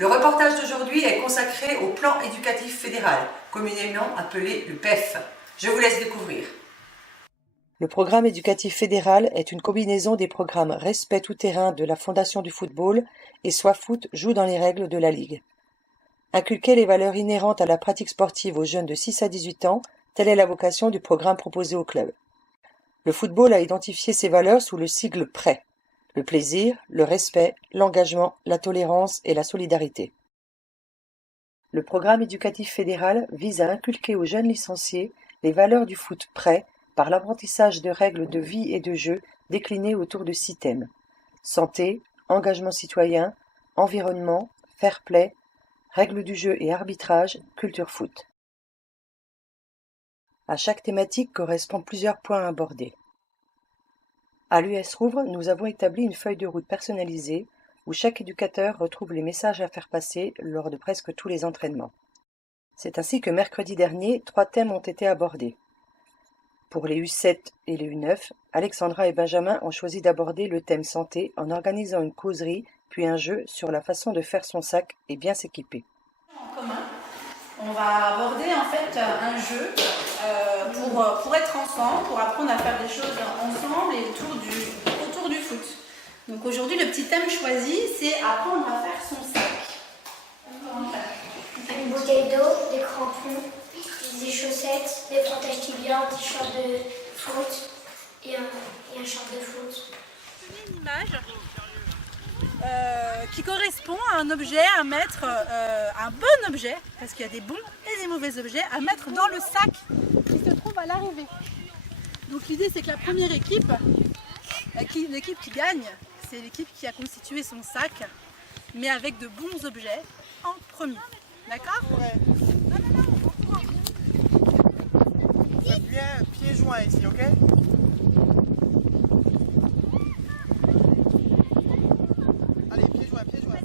Le reportage d'aujourd'hui est consacré au plan éducatif fédéral, communément appelé le PEF. Je vous laisse découvrir. Le programme éducatif fédéral est une combinaison des programmes Respect tout-terrain de la Fondation du football et SoiFoot joue dans les règles de la Ligue. Inculquer les valeurs inhérentes à la pratique sportive aux jeunes de 6 à 18 ans, telle est la vocation du programme proposé au club. Le football a identifié ces valeurs sous le sigle PRES. Le plaisir, le respect, l'engagement, la tolérance et la solidarité. Le programme éducatif fédéral vise à inculquer aux jeunes licenciés les valeurs du foot PRES par l'apprentissage de règles de vie et de jeu déclinées autour de 6 thèmes. Santé, engagement citoyen, environnement, fair play, règles du jeu et arbitrage, culture foot. À chaque thématique correspondent plusieurs points abordés. À l'US Rouvre, nous avons établi une feuille de route personnalisée où chaque éducateur retrouve les messages à faire passer lors de presque tous les entraînements. C'est ainsi que mercredi dernier, 3 thèmes ont été abordés. Pour les U7 et les U9, Alexandra et Benjamin ont choisi d'aborder le thème santé en organisant une causerie puis un jeu sur la façon de faire son sac et bien s'équiper. En commun, on va aborder en fait un jeu pour être ensemble, pour apprendre à faire des choses ensemble et autour du foot. Donc aujourd'hui, le petit thème choisi, c'est apprendre à faire son sac. Une bouteille d'eau, des crampons, des chaussettes, des protèges tibias, un t-shirt de foot et un short de foot. Une image qui correspond à un objet à mettre, un bon objet, parce qu'il y a des bons et des mauvais objets, à mettre dans le sac qui se trouve à l'arrivée. Donc l'idée c'est que la première équipe, l'équipe qui gagne, c'est l'équipe qui a constitué son sac, mais avec de bons objets en premier. D'accord ? Ouais. Ça devient pieds joints ici, ok ? Allez, pieds joints, pieds joints.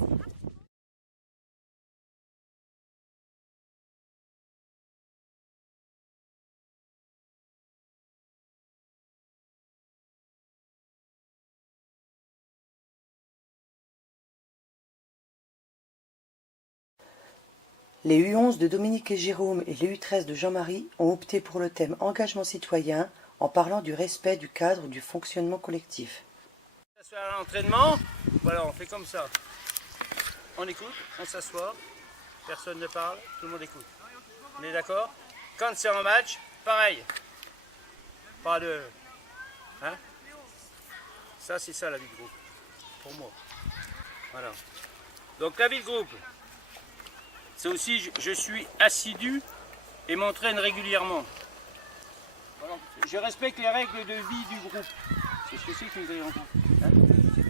Les U11 de Dominique et Jérôme et les U13 de Jean-Marie ont opté pour le thème engagement citoyen en parlant du respect du cadre du fonctionnement collectif. À l'entraînement, voilà, on fait comme ça. On écoute, on s'assoit, personne ne parle, tout le monde écoute. On est d'accord? Quand c'est en match, pareil. Pas de... Hein? Ça, c'est ça la vie de groupe, pour moi. Voilà. Donc la vie de groupe, c'est aussi je suis assidu et m'entraîne régulièrement. Voilà. Je respecte les règles de vie du groupe. C'est ce que c'est qu'une grille en groupe. Hein?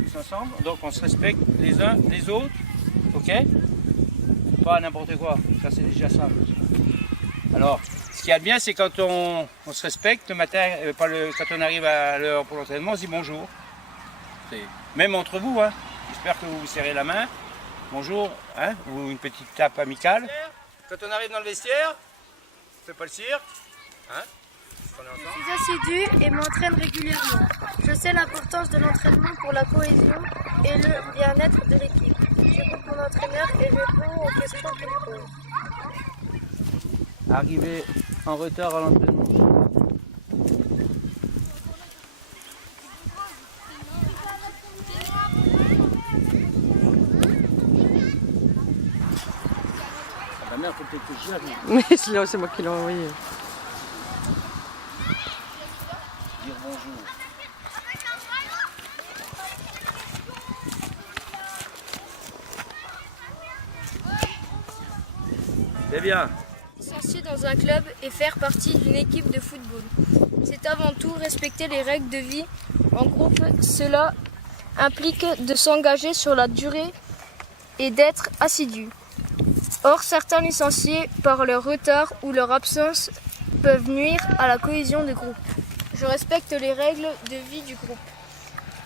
Tous ensemble, donc on se respecte les uns les autres, ok? Pas n'importe quoi, ça c'est déjà ça. Alors, ce qu'il y a de bien, c'est quand on se respecte le matin, quand on arrive à l'heure pour l'entraînement, on se dit bonjour. Même entre vous, hein? J'espère que vous vous serrez la main. Bonjour, hein? Ou une petite tape amicale. Quand on arrive dans le vestiaire, on fait pas le cirque, hein? Je suis assidu et m'entraîne régulièrement. Je sais l'importance de l'entraînement pour la cohésion et le bien-être de l'équipe. J'écoute mon entraîneur et je réponds aux questions qu'il me pose. Arriver en retard à l'entraînement. La mère, faut peut-être que j'y arrive. Mais c'est moi qui l'ai envoyé. Dire bonjour. C'est bien. Licencier dans un club et faire partie d'une équipe de football. C'est avant tout respecter les règles de vie en groupe. Cela implique de s'engager sur la durée et d'être assidu. Or, certains licenciés, par leur retard ou leur absence, peuvent nuire à la cohésion du groupe. Je respecte les règles de vie du groupe,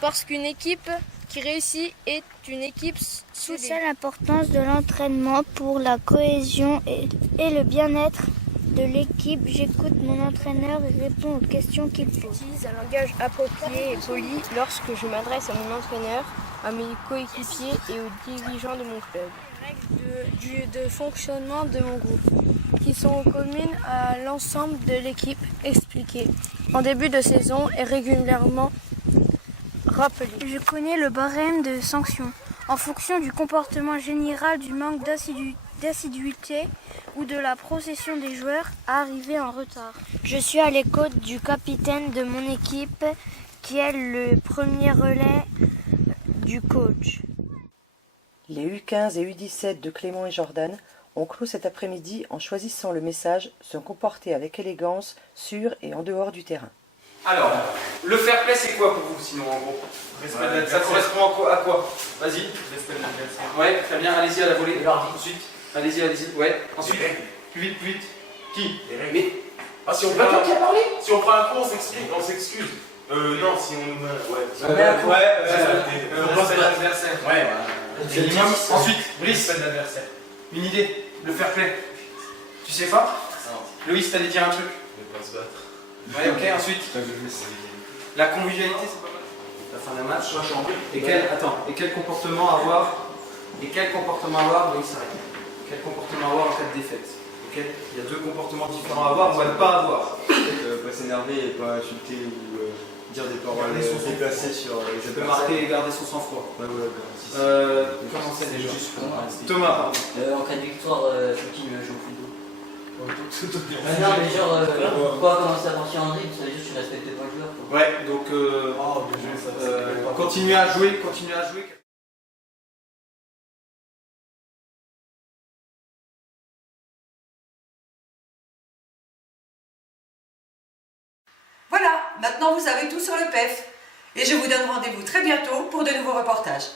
parce qu'une équipe qui réussit est une équipe soudée. Je sais l'importance de l'entraînement pour la cohésion et le bien-être de l'équipe. J'écoute mon entraîneur et réponds aux questions qu'il pose. J'utilise un langage approprié et poli lorsque je m'adresse à mon entraîneur, à mes coéquipiers et aux dirigeants de mon club. règles de fonctionnement de mon groupe, qui sont communes à l'ensemble de l'équipe, expliquées en début de saison et régulièrement rappelées. Je connais le barème de sanctions. En fonction du comportement général, du manque d'assiduité ou de la procession des joueurs à arriver en retard. Je suis à l'écoute du capitaine de mon équipe qui est le premier relais du coach. Les U15 et U17 de Clément et Jordan ont clos cet après-midi en choisissant le message « Se comporter avec élégance sur et en dehors du terrain ». Alors, le fair play, c'est quoi pour vous, sinon, en gros? Ça correspond à quoi? Vas-y. Respect de l'adversaire. Ouais, très bien, allez-y à la volée. Ensuite, allez-y. Ouais, ensuite. Plus vite. Qui? Mais si on prend toi qui as parlé? si on prend un coup, on s'excuse. Non, si on nous met. Respect de l'adversaire. Ouais, voilà. Ensuite, Brice. Respect de l'adversaire. Une idée, le fair play. Tu sais pas? Loïs, t'allais dire un truc? Ne pas se battre. Ouais, ok, ensuite. La convivialité, c'est pas mal. La fin d'un match. Et quel comportement avoir? Loïs, arrête. Quel comportement avoir en cas de défaite? Ok. Il y a deux comportements différents à avoir ou à ne pas avoir. Pas s'énerver et pas insulter ou dire des paroles déplacées sur les Je peux marquer et garder son sang-froid. Ouais, Comment c'est déjà? Thomas, pardon. En cas de victoire, faut-il jouer au football? Non, mais genre, pourquoi commencer à penser en dribble? Ça veut dire que tu respectes pas le joueur. Quoi. Ouais, donc continuez à jouer. Voilà, maintenant vous savez tout sur le PEF. Et je vous donne rendez-vous très bientôt pour de nouveaux reportages.